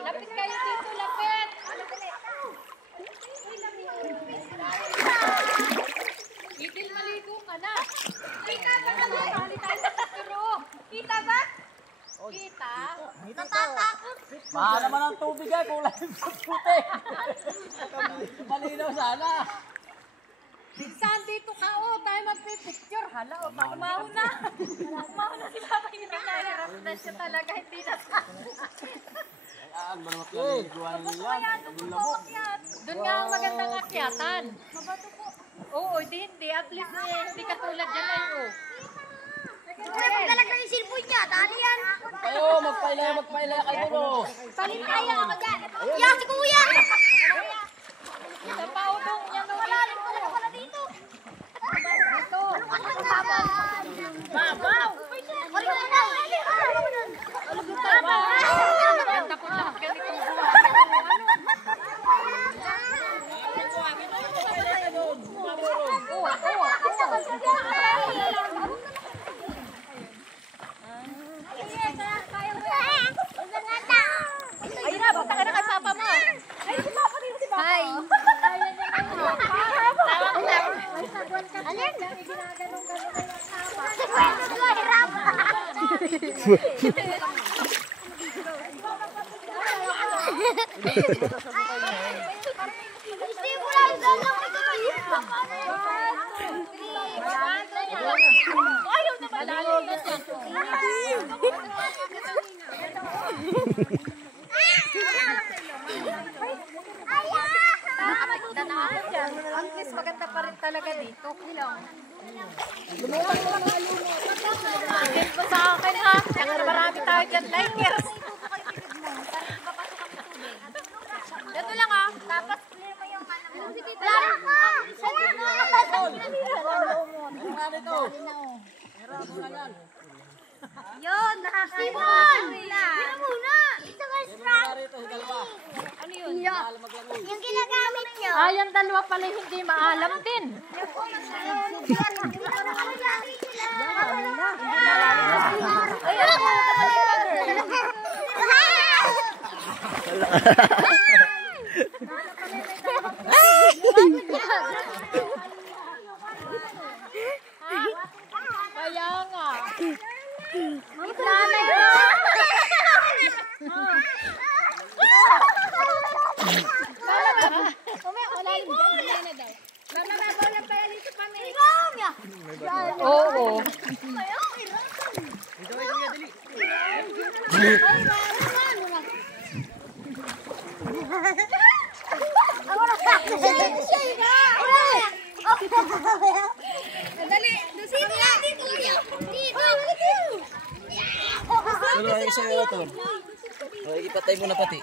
Lapit kayo dito, lapit! Idil, maligo ka na! Kita ba na ba? Hali tayo sa pagturo! Kita ba? Kita? Natatakot! Mahal naman ang tubig ay kulay puti! Malinaw sana! Saan dito ka? O, tayo magpipicture. Hala, o, pakumaho na. Pakumaho na si Papa. Hindi nahirap na siya talaga. Hindi na sana. Doon nga ang magandang akyatan. Mabato po. Oo, hindi. At least hindi katulad dyan ay o. Magdalag lang yung cellphone niya. Dali yan. Kayo, magpailaya kayo mo. Palit tayo ako dyan. Yan, si Kuya. Sa paudong yan o. Wala dito. Ito. Babaw. Takot lang ganitong buwan. Ayun na, basta ka na kay Papa mo. Ayun si Papa dito si Papa. Hi. Alin? Ayaw na malalo na siya. Ang kiss maganda pa rin talaga dito. Akin po sa akin ha. Kaya marami tayo dyan likers. Dito lang ha. Tapos clear mo yung ano. Yun, nakakaibon. Mira muna. Ito ka strap. Ano yun? Yung ginagamit nyo. Yung dalawa pala hindi maalam din. Kaya nga. Nanay ko. Oo. Dali, dito na dito. Dito. Ano ay isa ito? Ipatay mo na pati.